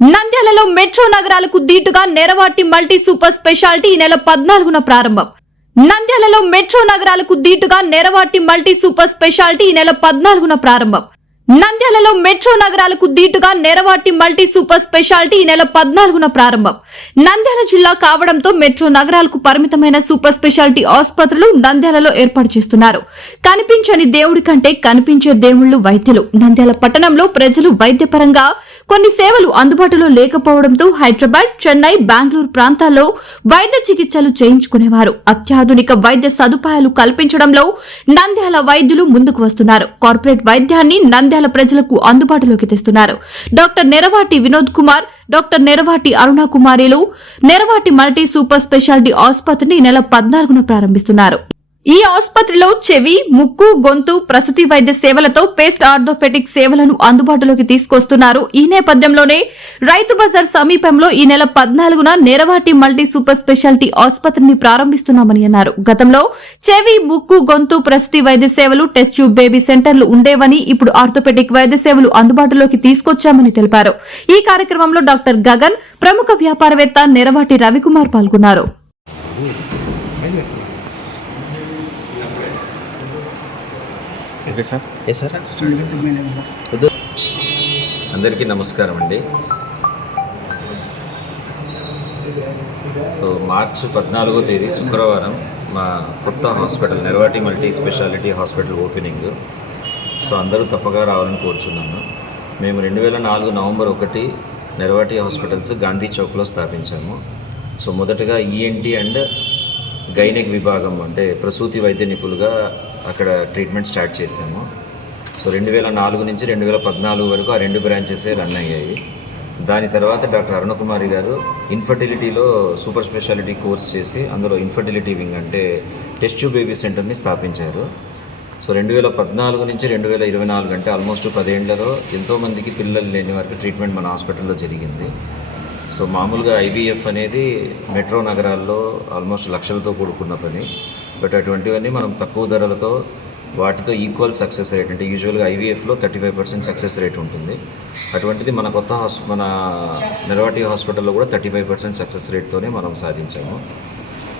నంద్యాలలో మెట్రో నగరాలకు దీటుగా నెరవాటి మల్టీ సూపర్ స్పెషాలిటీ ఈ నెల పద్నాలుగున ప్రారంభం. నంద్యాలలో మెట్రో నగరాలకు దీటుగా నెరవాటి మల్టీ సూపర్ స్పెషాలిటీ ఈ నెల పద్నాలుగున ప్రారంభం. నంద్యాలలో మెట్రో నగరాలకు దీటుగా నెరవాటి మల్టీ సూపర్ స్పెషాలిటీ ఈ నెల పద్నాలుగున ప్రారంభం. నంద్యాల జిల్లా కావడంతో మెట్రో నగరాలకు పరిమితమైన సూపర్ స్పెషాలిటీ ఆసుపత్రులు నంద్యాలలో ఏర్పాటు చేస్తున్నారు. కనిపించని దేవుడి కంటే కనిపించే దేవుళ్ళు వైద్యులు. నంద్యాల పట్టణంలో ప్రజలు వైద్యపరంగా కొన్ని సేవలు అందుబాటులో లేకపోవడంతో హైదరాబాద్ చెన్నై బెంగళూరు ప్రాంతాల్లో వైద్య చికిత్సలు చేయించుకునేవారు. అత్యాధునిక వైద్య సదుపాయాలు కల్పించడంలో నంద్యాల వైద్యులు ముందుకు వస్తున్నారు. కార్పొరేట్ వైద్యాన్ని నంద్యాల ప్రజలకు అందుబాటులోకి తెస్తున్నారు. డాక్టర్ నెరవాటి వినోద్ కుమార్ డాక్టర్ నెరవాటి అరుణ కుమారిలు నెరవాటి మల్టీ సూపర్ స్పెషాలిటీ ఆసుపత్రిని నెల పద్నాలుగున ప్రారంభిస్తున్నారు. ఈ ఆసుపత్రిలో చెవి ముక్కు గొంతు ప్రసూతి వైద్య సేవలతో పేస్ట్ ఆర్థోపెటిక్ సేవలను అందుబాటులోకి తీసుకొస్తున్నారు. ఈ నేపథ్యంలోనే రైతు బజార్ సమీపంలో ఈ నెల పద్నాలుగున నెరవాటి మల్టీ సూపర్ స్పెషాలిటీ ఆసుపత్రిని ప్రారంభిస్తున్నామని అన్నారు. గతంలో చెవి ముక్కు గొంతు ప్రసూతి వైద్య సేవలు టెస్ట్ ట్యూబ్ బేబీ సెంటర్లు ఉండేవని ఇప్పుడు ఆర్థోపెటిక్ వైద్య సేవలు అందుబాటులోకి తీసుకొచ్చామని తెలిపారు. ఈ కార్యక్రమంలో డాక్టర్ గగన్ ప్రముఖ వ్యాపారవేత్త నెరవాటి రవికుమార్ పాల్గొన్నారు. Okay sir. ఏ సార్ అందరికీ నమస్కారం అండి. సో మార్చి పద్నాలుగో తేదీ శుక్రవారం మా కొత్త hospital Neravati multi speciality hospital opening. So అందరూ తప్పగా రావాలని కోరుచున్నాను. మేము రెండు వేల నాలుగు నవంబర్ ఒకటి నెరవాటి హాస్పిటల్స్ గాంధీ చౌక్లో స్థాపించాము. సో మొదటగా ఈఎన్టీ అండ్ గైనిక్ విభాగం అంటే ప్రసూతి వైద్య నిపుణులుగా అక్కడ ట్రీట్మెంట్ స్టార్ట్ చేశాము. సో రెండు వేల నాలుగు నుంచి రెండు వేల పద్నాలుగు వరకు ఆ రెండు బ్రాంచెసే రన్ అయ్యాయి. దాని తర్వాత డాక్టర్ అరుణకుమారి గారు ఇన్ఫర్టిలిటీలో సూపర్ స్పెషాలిటీ కోర్స్ చేసి అందులో ఇన్ఫర్టిలిటీ వింగ్ అంటే టెస్ట్ బేబీ సెంటర్ని స్థాపించారు. సో రెండు వేల పద్నాలుగు నుంచి రెండు వేల ఇరవై నాలుగు అంటే ఆల్మోస్ట్ పదేళ్ళలో ఎంతోమందికి పిల్లలు లేని వారికి ట్రీట్మెంట్ మన హాస్పిటల్లో జరిగింది. సో మామూలుగా ఐబీఎఫ్ అనేది మెట్రో నగరాల్లో ఆల్మోస్ట్ లక్షలతో కూడుకున్న పని. బట్ అటువంటివన్నీ మనం తక్కువ ధరలతో వాటితో ఈక్వల్ సక్సెస్ రేట్ అంటే యూజువల్గా ఐవీఎఫ్లో thirty five percent success rate ఉంటుంది. అటువంటిది మన కొత్త హాస్ మన నెరవాటి హాస్పిటల్లో కూడా థర్టీ ఫైవ్ పర్సెంట్ సక్సెస్ రేట్తోనే మనం సాధించాము.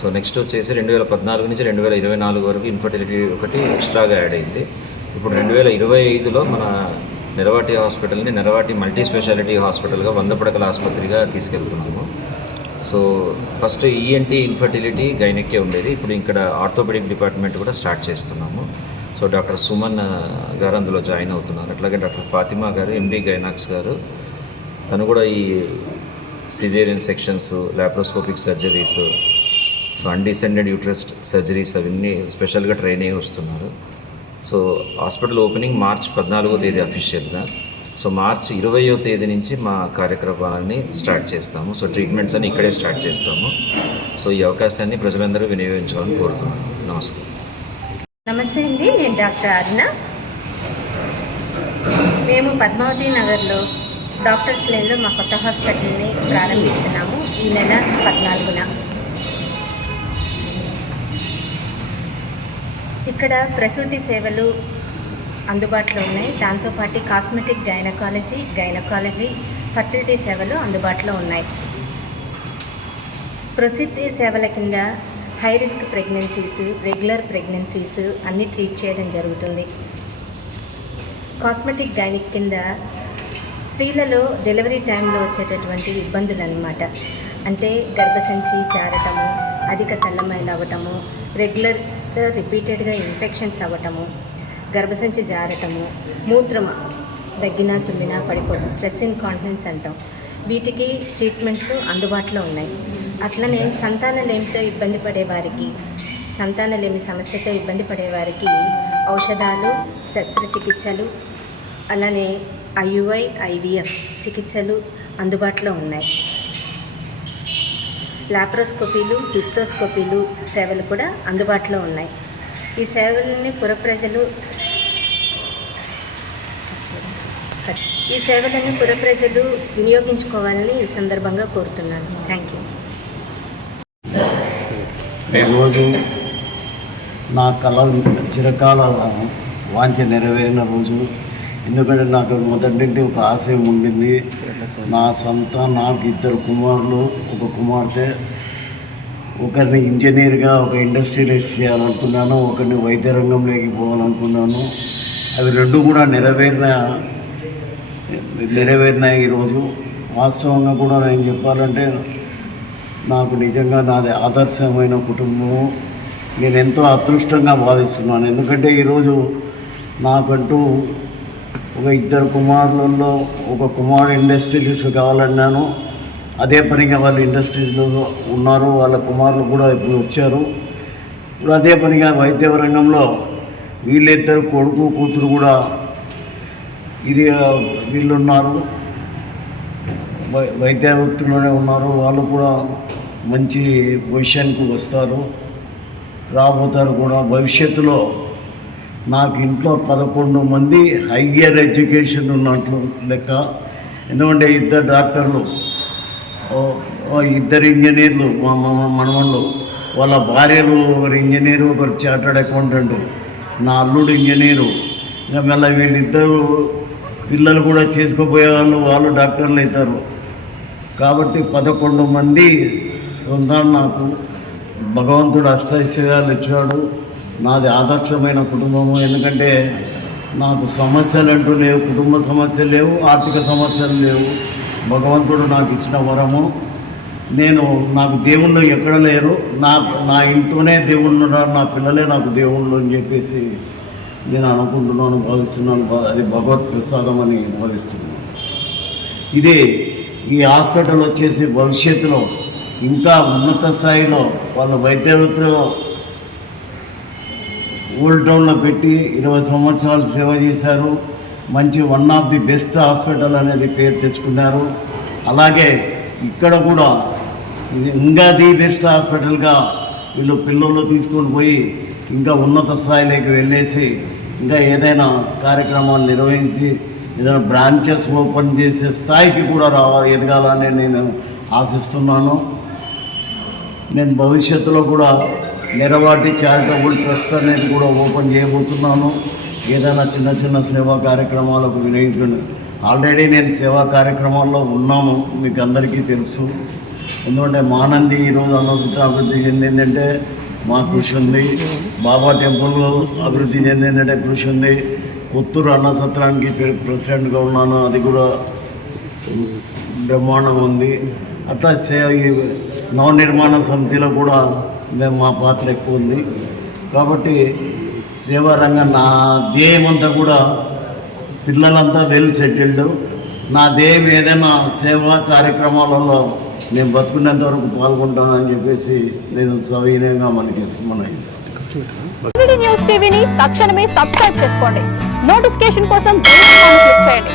సో నెక్స్ట్ వచ్చేసి రెండు వేల పద్నాలుగు నుంచి రెండు వేల ఇరవై నాలుగు వరకు ఇన్ఫర్టిలిటీ ఒకటి ఎక్స్ట్రాగా యాడ్ అయింది. ఇప్పుడు రెండు వేల ఇరవై ఐదులో మన నెరవాటి హాస్పిటల్ని నెరవాటి మల్టీ స్పెషాలిటీ హాస్పిటల్గా వంద పడకల ఆసుపత్రిగా తీసుకెళ్తున్నాము. సో ఫస్ట్ ఈఎన్టీ ఇన్ఫర్టిలిటీ గైనెక్కే ఉండేది. ఇప్పుడు ఇక్కడ ఆర్థోపెడిక్ డిపార్ట్మెంట్ కూడా స్టార్ట్ చేస్తున్నాము. సో డాక్టర్ సుమన్ గారు అందులో జాయిన్ అవుతున్నారు. అట్లాగే డాక్టర్ ఫాతిమా గారు ఎండి గైనాక్స్ గారు. తను కూడా ఈ caesarean sections laparoscopic surgeries so undescended uterus surgeries అవన్నీ స్పెషల్గా ట్రైన్ అయ్యి వస్తున్నారు. సో హాస్పిటల్ ఓపెనింగ్ మార్చ్ పద్నాలుగో తేదీ అఫీషియల్గా సో మార్చ్ ఇరవయో తేదీ నుంచి మా కార్యక్రమాలని స్టార్ట్ చేస్తాము. సో ట్రీట్మెంట్స్ అన్ని ఇక్కడే స్టార్ట్ చేస్తాము. సో ఈ అవకాశాన్ని ప్రజలందరూ వినియోగించాలని కోరుతున్నాను. నమస్కారం. నమస్తే అండి నేను డాక్టర్ అరుణ. మేము పద్మావతి నగర్లో డాక్టర్స్ లేన్లో మా కొత్త హాస్పిటల్ని ప్రారంభిస్తున్నాము ఈ నెల పద్నాలుగున. ఇక్కడ ప్రసూతి సేవలు అందుబాటులో ఉన్నాయి. దాంతోపాటు కాస్మెటిక్ గైనకాలజీ గైనకాలజీ ఫర్టిలిటీ సేవలు అందుబాటులో ఉన్నాయి. ప్రసిద్ధి సేవల కింద high risk pregnancies regular pregnancies అన్నీ ట్రీట్ చేయడం జరుగుతుంది. కాస్మెటిక్ గైనిక్ కింద స్త్రీలలో డెలివరీ టైంలో వచ్చేటటువంటి ఇబ్బందులు అన్నమాట అంటే గర్భసంచి జారటము అధిక తల్లమైలు అవ్వటము రెగ్యులర్ రిపీటెడ్గా ఇన్ఫెక్షన్స్ అవ్వటము గర్భసంచి జారటము మూత్రం దగ్గిన తుమ్మిన పడిపోవడం స్ట్రెస్ ఇన్కాంటినెన్స్ అంటాం. వీటికి ట్రీట్మెంట్లు అందుబాటులో ఉన్నాయి. అట్లనే సంతానలేమితో ఇబ్బంది పడే వారికి సంతానలేమి సమస్యతో ఇబ్బంది పడే వారికి ఔషధాలు శస్త్రచికిత్సలు అలానే ఐయుఐ ఐవిఎఫ్ చికిత్సలు అందుబాటులో ఉన్నాయి. లాప్రోస్కోపీలు హిస్ట్రోస్కోపీలు సేవలు కూడా అందుబాటులో ఉన్నాయి. ఈ సేవలని పుర ప్రజలు ఈ సేవలను పుర ప్రజలు వినియోగించుకోవాలని ఈ సందర్భంగా కోరుతున్నాను. థ్యాంక్ యూ ఈరోజు నా కళ చిరకాల వాంఛ నెరవేరిన రోజు. ఎందుకంటే నాకు మొదటి నుండి ఒక ఆశయం ఉండింది. నా సొంత నాకు ఇద్దరు కుమారులు ఒక కుమార్తె. ఒకరిని ఇంజనీర్గా ఒక ఇండస్ట్రియలిస్ట్ చేయాలనుకున్నాను ఒకరిని వైద్య రంగంలోకి పోవాలనుకున్నాను. అవి రెండు కూడా నెరవేరిన నెరవేరినాయి ఈరోజు. వాస్తవంగా కూడా నేను చెప్పాలంటే నాకు నిజంగా నాది ఆదర్శమైన కుటుంబము. నేను ఎంతో అదృష్టంగా భావిస్తున్నాను. ఎందుకంటే ఈరోజు నాకంటూ ఒక ఇద్దరు కుమారులలో ఒక కుమారుడు ఇండస్ట్రియలిస్ట్ కావాలన్నాను. అదే పనిగా వాళ్ళు ఇండస్ట్రీస్లో ఉన్నారు వాళ్ళ కుమారులు కూడా ఇప్పుడు వచ్చారు. ఇప్పుడు అదే పనిగా వైద్య రంగంలో వీళ్ళిద్దరు కొడుకు కూతురు కూడా ఇది వీళ్ళున్నారు. వీళ్ళు ఉన్నారు వై- వైద్య వృత్తిలోనే ఉన్నారు. వాళ్ళు కూడా మంచి పొజిషన్కి వస్తారు. రాబోతారు కూడా. భవిష్యత్తులో నాకు ఇంట్లో పదకొండు మంది హయ్యర్ ఎడ్యుకేషన్ ఉన్నట్లు లెక్క. ఎందుకంటే ఇద్దరు డాక్టర్లు. ఇద్దరు ఇంజనీర్లు మా మా మనవాళ్ళు వాళ్ళ భార్యలు ఒకరు ఇంజనీరు ఒకరు చార్టర్డ్ అకౌంటెంట్ నా అల్లుడు ఇంజనీరు. ఇంకా మళ్ళీ వీళ్ళిద్దరు పిల్లలు కూడా చేసుకోపోయే వాళ్ళు వాళ్ళు డాక్టర్లు అవుతారు. కాబట్టి పదకొండు మంది సంతానం నాకు. భగవంతుడు అష్టైశ్వర్యాలు ఇచ్చాడు. నాది ఆదర్శమైన కుటుంబము. ఎందుకంటే నాకు సమస్యలు అంటూ లేవు కుటుంబ సమస్యలు లేవు ఆర్థిక సమస్యలు లేవు. భగవంతుడు నాకు ఇచ్చిన వరము. నేను నాకు దేవుళ్ళు ఎక్కడ లేరు. నా నా ఇంట్లోనే దేవుళ్ళు ఉన్నారు. నా పిల్లలే నాకు దేవుళ్ళు అని చెప్పేసి నేను అనుకుంటున్నాను భావిస్తున్నాను. అది భగవత్ ప్రసాదం అని భావిస్తున్నాను. ఇది ఈ హాస్పిటల్ వచ్చేసి భవిష్యత్తులో ఇంకా ఉన్నత స్థాయిలో వాళ్ళ వైద్య వృత్తిలో ఓల్డ్ టౌన్లో పెట్టి ఇరవై సంవత్సరాలు సేవ చేశారు. మంచి one of the best hospital అనేది పేరు తెచ్చుకున్నారు. అలాగే ఇక్కడ కూడా ఇది ఇంకా ది బెస్ట్ హాస్పిటల్గా వీళ్ళు పిల్లలు తీసుకొని పోయి ఇంకా ఉన్నత స్థాయిలోకి వెళ్ళేసి ఇంకా ఏదైనా కార్యక్రమాలు నిర్వహించి ఏదైనా బ్రాంచెస్ ఓపెన్ చేసే స్థాయికి కూడా రావాలి ఎదగాలని నేను ఆశిస్తున్నాను. నేను భవిష్యత్తులో కూడా నెరవాటి చారిటబుల్ ట్రస్ట్ అనేది కూడా ఓపెన్ చేయబోతున్నాను. ఏదైనా చిన్న చిన్న సేవా కార్యక్రమాలకు వినియోగించుకుని ఆల్రెడీ నేను సేవా కార్యక్రమాల్లో ఉన్నాము మీకు అందరికీ తెలుసు. ఎందుకంటే మానంది ఈరోజు అన్నసూత్ర అభివృద్ధి చెందిందంటే మా కృషి ఉంది. బాబా టెంపుల్ అభివృద్ధి చెందిందంటే కృషి ఉంది. కొత్తూరు అన్నసత్రానికి ప్రెసిడెంట్గా ఉన్నాను అది కూడా బ్రహ్మాండం ఉంది. అట్లా సే ఈ నవనిర్మాణ సమితిలో కూడా మేము మా పాత్ర ఎక్కువ ఉంది. కాబట్టి సేవా రంగం నా ధ్యేయం అంతా కూడా పిల్లలంతా వెల్ సెటిల్డ్. నా ధ్యేయం ఏదైనా సేవా కార్యక్రమాలలో నేను బతుకున్నంత వరకు పాల్గొంటానని చెప్పేసి నేను సవినయంగా మన చేస్తున్నాను న్యూస్ టీవీని తక్షణమే సబ్స్క్రైబ్ చేసుకోండి. నోటిఫికేషన్ కోసం క్లిక్ చేయండి.